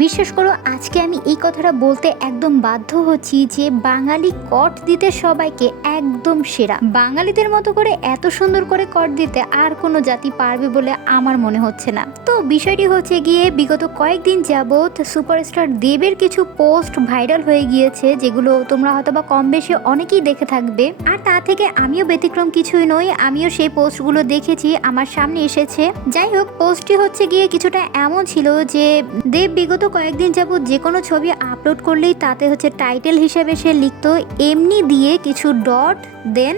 বিশ্বাস করো আজকে আমি এই কথাটা বলতে একদম বাধ্য হচ্ছি যে বাঙালি কট দিতে সবাইকে একদম সেরা। বাঙালিদের মতো করে এত সুন্দর করে কট দিতে আর কোনো জাতি পারবে বলে আমার মনে হচ্ছে না। তো বিষয়টি হচ্ছে গিয়ে বিগত কয়েকদিন যাবৎ সুপারস্টার দেবের কিছু পোস্ট ভাইরাল হয়ে গিয়েছে, যেগুলো তোমরা হয়তো বা কম বেশি অনেকেই দেখে থাকবে। আর তা থেকে আমিও ব্যতিক্রম কিছুই নই, আমিও সেই পোস্টগুলো দেখেছি, আমার সামনে এসেছে। যাই হোক, পোস্টটি হচ্ছে গিয়ে কিছুটা এমন ছিল যে দেব বিগত কয়েকদিন যাবৎ যে কোনো ছবি আপলোড করলেই তাতে হচ্ছে টাইটেল হিসেবে সে লিখতো এমনি দিয়ে কিছু ডট দেন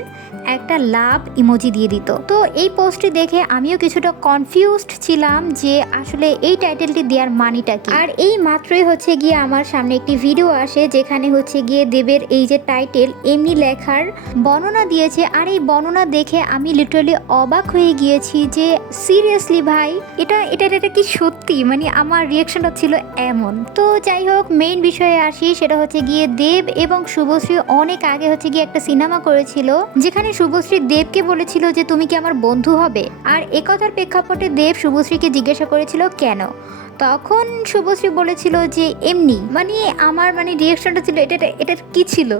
একটা লাভ ইমোজি দিয়ে দিত। তো এই পোস্টটি দেখে আমিও কিছুটা কনফিউজড ছিলাম যে আসলে এই টাইটেলটি দেওয়ার মানেটা কি। আর এই মাত্রই হচ্ছে গিয়ে আমার সামনে একটি ভিডিও আসে যেখানে হচ্ছে গিয়ে দেবের এই যে টাইটেল এমনি লেখার বর্ণনা দিয়েছে। আর এই বর্ণনা দেখে আমি লিটারালি অবাক হয়ে গিয়েছি যে সিরিয়াসলি ভাই, এটা এটা এটা কি সত্যি? মানে আমার রিয়াকশনটা ছিল এমন। তো যাই হোক, মেইন বিষয়ে আসি, সেটা হচ্ছে গিয়ে দেব এবং শুভশ্রী অনেক আগে হচ্ছে গিয়ে একটা সিনেমা করেছিল যেখানে শুভশ্রী দেবকে বলেছিল যে তুমি কি আমার বন্ধু হবে। আর একথার প্রেক্ষাপটে দেব শুভশ্রীকে জিজ্ঞাসা করেছিল কেন, তখন শুভশ্রী বলেছিল যে এমনি। মানে আমার রিয়াকশনটা ছিল এটা এটা কি ছিল?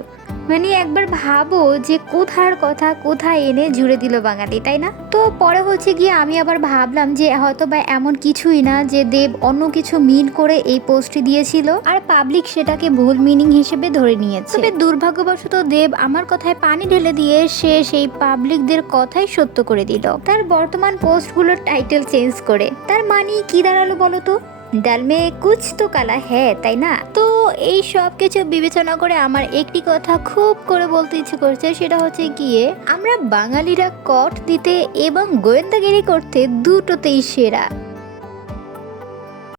মানে একবার ভাবো যে কোথার কথা কোথায় এনে জুড়ে দিল বাঙালি, তাই না? তো পরে হচ্ছে গিয়ে আমি আবার ভাবলাম যে হয়তো বা এমন কিছুই না যে দেব অন্য কিছু মিন করে এই পোস্টটি দিয়েছিল আর পাবলিক সেটাকে ভুল মিনিং হিসেবে ধরে নিয়েছে। তবে দুর্ভাগ্যবশত দেব আমার কথায় পানি ঢেলে দিয়ে সে সেই পাবলিকদের কথাই সত্য করে দিল তার বর্তমান পোস্টগুলোর টাইটেল চেঞ্জ করে। তার মানে কি দাঁড়ালো বলো তো? ডাল মে কুছ তো কালা হ্যাঁ, তাই না? তো এই সব কিছু বিবেচনা করে আমার একটি কথা খুব করে বলতে ইচ্ছে করছে, সেটা হচ্ছে গিয়ে আমরা বাঙালিরা কট দিতে এবং গোয়েন্দাগিরি করতে দুটোতেই সেরা।